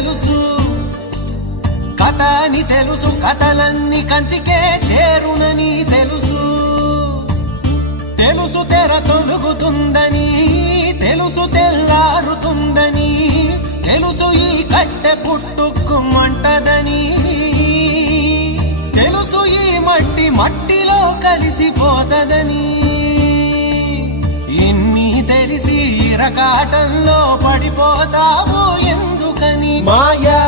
తెలుసు, కథ అని తెలుసు, కథలన్నీ కంచికే చేరునని తెలుసు. తెలుసు తెర తొలుగుతుందని, తెలుసు తెల్లారుతుందని, తెలుసు ఈ కట్టె పుట్టుకుమంటదని, తెలుసు ఈ మట్టి మట్టిలో కలిసిపోతదని. ఇన్ని తెలిసి ఇరకాటంలో పడిపోతావు ఎందుకని? మాయా